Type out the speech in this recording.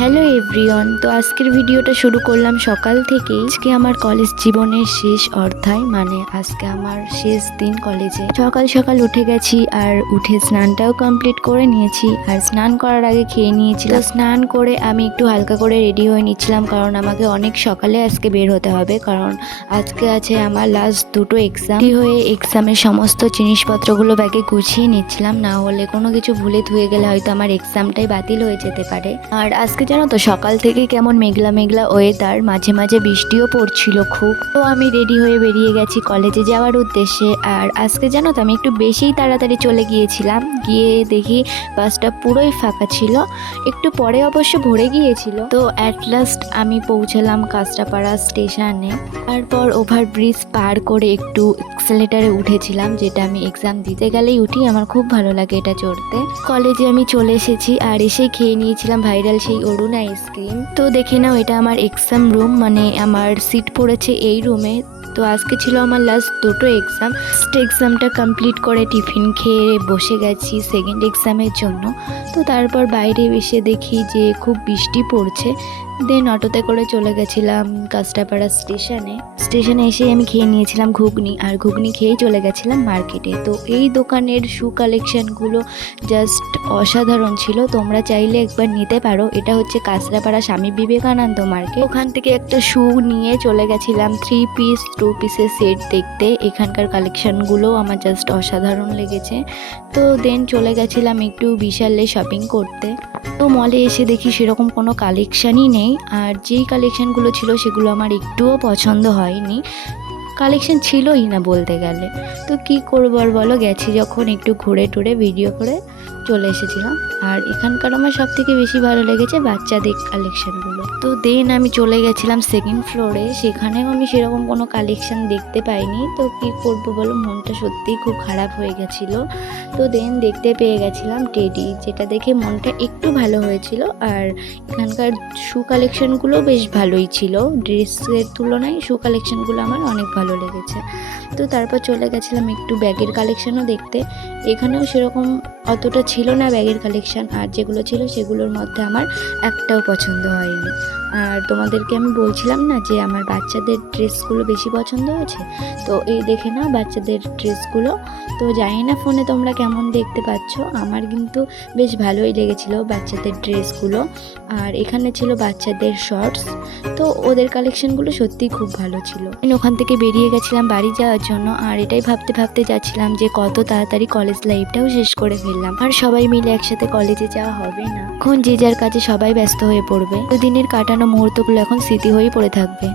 Hello everyone, তো আজকের ভিডিওটা শুরু করলাম সকাল থেকেই। আজকে আমার কলেজ জীবনের শেষ অধ্যায়, মানে আজকে আমার শেষ দিন কলেজে। সকাল সকাল উঠে গেছি আর উঠে স্নানটাও কমপ্লিট করে নিয়েছি। আর স্নান করার আগে খেয়ে নিয়েছিলাম। স্নান করে আমি একটু হালকা করে রেডি হয়ে নিচ্ছিলাম, কারণ আমাকে অনেক সকালে আজকে বের হতে হবে, কারণ আজকে আছে আমার লাস্ট দুটো এক্সাম। হয়ে এক্সামের সমস্ত জিনিসপত্রগুলো ব্যাগে গুছিয়ে নিচ্ছিলাম, না হলে কোনো কিছু ভুলে ধুয়ে গেলে হয়তো আমার এক্সামটাই বাতিল হয়ে যেতে পারে। আর আজকে জানো তো সকাল থেকে কেমন মেঘলা মেঘলা ওয়েদার, মাঝে মাঝে বৃষ্টিও পড়ছিল খুব। তো আমি রেডি হয়ে বেরিয়ে গেছি কলেজে যাওয়ার উদ্দেশ্যে। আর আজকে জানো তো আমি একটু বেশিই তাড়াতাড়ি চলে গিয়েছিলাম, গিয়ে দেখি বাসটা পুরোই ফাঁকা ছিল। একটু পরে অবশ্য ভরে গিয়েছিল। তো অ্যাট লাস্ট আমি পৌঁছালাম কাঁচরাপাড়া স্টেশনে। তারপর ওভারব্রিজ পার করে একটু এক্সেলেটারে উঠেছিলাম, যেটা আমি এক্সাম দিতে গেলেই উঠি, আমার খুব ভালো লাগে এটা চড়তে। কলেজে আমি চলে এসেছি আর এসে খেয়ে নিয়েছিলাম ভাইরাল সেই অরুণ আইসক্রিম। তো দেখে নাও, এটা আমার এক্সাম রুম, মানে আমার সিট পড়েছে এই রুমে। তো আজকে ছিল আমার লাস্ট দুটো এক্সাম। ফার্স্ট এক্সামটা কমপ্লিট করে টিফিন খেয়ে বসে গেছি সেকেন্ড এক্সামের জন্য। তো তারপর বাইরে এসে দেখি যে খুব বৃষ্টি পড়ছে। দেন অটোতে করে চলে গেছিলাম কাঁচরাপাড়া স্টেশনে এসে আমি খেয়ে নিয়েছিলাম ঘুগনি, আর ঘুগনি খেয়েই চলে গেছিলাম মার্কেটে। তো এই দোকানের শু কালেকশনগুলো জাস্ট অসাধারণ ছিল, তোমরা চাইলে একবার নিতে পারো। এটা হচ্ছে কাঁচরাপাড়া স্বামী বিবেকানন্দ মার্কেট। ওখান থেকে একটা শু নিয়ে চলে গেছিলাম 3 পিস 2 পিসের সেট দেখতে। এখানকার কালেকশনগুলো আমার জাস্ট অসাধারণ লেগেছে। তো দেন চলে গেছিলাম একটু বিশালে শপিং করতে। তো মলে এসে দেখি সেরকম কোনো কালেকশানই নেই, আর যেই কালেকশানগুলো ছিল সেগুলো আমার একটুও পছন্দ হয়নি। কালেকশন ছিলই না বলতে গেলে। তো কি করবো আর বলো, গেছি যখন একটু ঘুরে টুরে ভিডিও করে চলে এসেছিলাম। আর এখানকার আমার সব থেকে বেশি ভালো লেগেছে বাচ্চাদের কালেকশানগুলো। তো দেন আমি চলে গেছিলাম সেকেন্ড ফ্লোরে, সেখানেও আমি সেরকম কোনো কালেকশান দেখতে পাইনি। তো কি করবো বলো, মনটা সত্যিই খুব খারাপ হয়ে গেছিলো। তো দেন দেখতে পেয়ে গেছিলাম টেডি, যেটা দেখে মনটা একটু ভালো হয়েছিল। আর এখানকার শু কালেকশানগুলো বেশ ভালোই ছিল, ড্রেসের তুলনায় শু কালেকশানগুলো আমার অনেক ভালো লেগেছে। তো তারপর চলে গেছিলাম একটু ব্যাগের কালেকশানও দেখতে। এখানেও সেরকম অতটা ছিল না ব্যাগের কালেকশান, আর যেগুলো ছিল সেগুলোর মধ্যে আমার একটাও পছন্দ হয়নি। আর তোমাদেরকে আমি বলছিলাম না যে আমার বাচ্চাদের ড্রেসগুলো বেশি পছন্দ হয়েছে, তো এই দেখে না বাচ্চাদের ড্রেসগুলো। তো জানি না ফোনে তোমরা কেমন দেখতে পাচ্ছ, আমার কিন্তু বেশ ভালোই লেগেছিলো বাচ্চাদের ড্রেসগুলো। আর এখানে ছিল বাচ্চাদের শর্টস, তো ওদের কালেকশনগুলো সত্যিই খুব ভালো ছিল। ওখান থেকে বেরিয়ে গেছিলাম বাড়ি যাওয়ার জন্য, আর এটাই ভাবতে ভাবতে যাচ্ছিলাম যে কত তাড়াতাড়ি কলেজ লাইফটাও শেষ করে ফেললাম, আর সবাই মিলে একসাথে কলেজে যাওয়া হবে না। এখন যে যার কাজে সবাই ব্যস্ত হয়ে পড়বে। দিনের কাটানো মুহূর্তগুলো এখন স্মৃতি হয়েই পড়ে থাকবে।